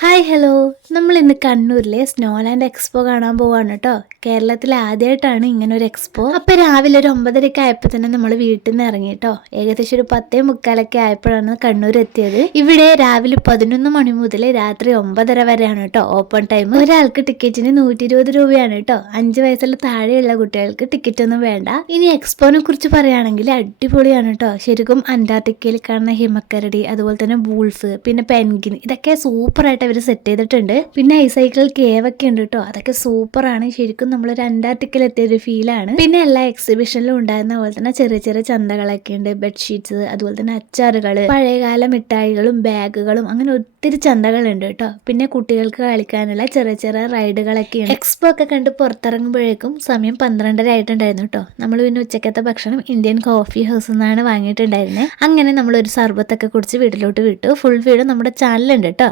Hi hello, നമ്മൾ ഇന്ന് കണ്ണൂരിലെ സ്നോലാൻഡ് എക്സ്പോ കാണാൻ പോവാണ് കേട്ടോ. കേരളത്തിൽ ആദ്യമായിട്ടാണ് ഇങ്ങനെ ഒരു എക്സ്പോ. അപ്പൊ രാവിലെ ഒരു 9:30 ആയപ്പോൾ തന്നെ നമ്മൾ വീട്ടിൽ നിന്ന് ഇറങ്ങി കേട്ടോ. ഏകദേശം ഒരു 10:45 ആയപ്പോഴാണ് കണ്ണൂർ എത്തിയത്. ഇവിടെ രാവിലെ 11 മണി മുതൽ രാത്രി 9:30 വരെയാണ് കേട്ടോ ഓപ്പൺ ടൈം. ഒരാൾക്ക് ടിക്കറ്റിന് 120 രൂപയാണ് കേട്ടോ. 5 വയസ്സിൽ താഴെയുള്ള കുട്ടികൾക്ക് ടിക്കറ്റ് ഒന്നും വേണ്ട. ഇനി എക്സ്പോനെ കുറിച്ച് പറയുകയാണെങ്കിൽ അടിപൊളിയാണ് കേട്ടോ. ശരിക്കും അന്റാർട്ടിക്കയിൽ കാണുന്ന ഹിമക്കരടി, അതുപോലെ തന്നെ വൂൾഫ്, പിന്നെ പെൻഗിൻ, ഇതൊക്കെ സൂപ്പറായിട്ട് അവർ സെറ്റ് ചെയ്തിട്ടുണ്ട്. പിന്നെ ഐസൈക്കിൾ കേവ് ഒക്കെ ഉണ്ട് കേട്ടോ. അതൊക്കെ സൂപ്പറാണ്. ശരിക്കും നമ്മളൊരു അന്റാർട്ടിക്കയിൽ എത്തിയൊരു ഫീലാണ്. പിന്നെ എല്ലാ എക്സിബിഷനിലും ഉണ്ടായിരുന്ന പോലെ തന്നെ ചെറിയ ചെറിയ ചന്തകളൊക്കെ ഉണ്ട്. ബെഡ്ഷീറ്റ്സ്, അതുപോലെ തന്നെ അച്ചാറുകൾ, പഴയകാല മിഠായികളും ബാഗുകളും, അങ്ങനെ ഒത്തിരി ചന്തകളുണ്ട് കേട്ടോ. പിന്നെ കുട്ടികൾക്ക് കളിക്കാനുള്ള ചെറിയ ചെറിയ റൈഡുകളൊക്കെ ഉണ്ട്. എക്സ്പോ ഒക്കെ കണ്ട് പുറത്തിറങ്ങുമ്പോഴേക്കും സമയം 12:30 ആയിട്ടുണ്ടായിരുന്നു കേട്ടോ. നമ്മൾ പിന്നെ ഉച്ചക്കത്തെ ഭക്ഷണം ഇന്ത്യൻ കോഫി ഹൗസ് എന്നാണ് വാങ്ങിയിട്ടുണ്ടായിരുന്നത്. അങ്ങനെ നമ്മൾ ഒരു സർബത്തൊക്കെ കുടിച്ച് വീട്ടിലോട്ട് വിട്ടു. ഫുൾ വീഡിയോ നമ്മുടെ ചാനലുണ്ട് കേട്ടോ.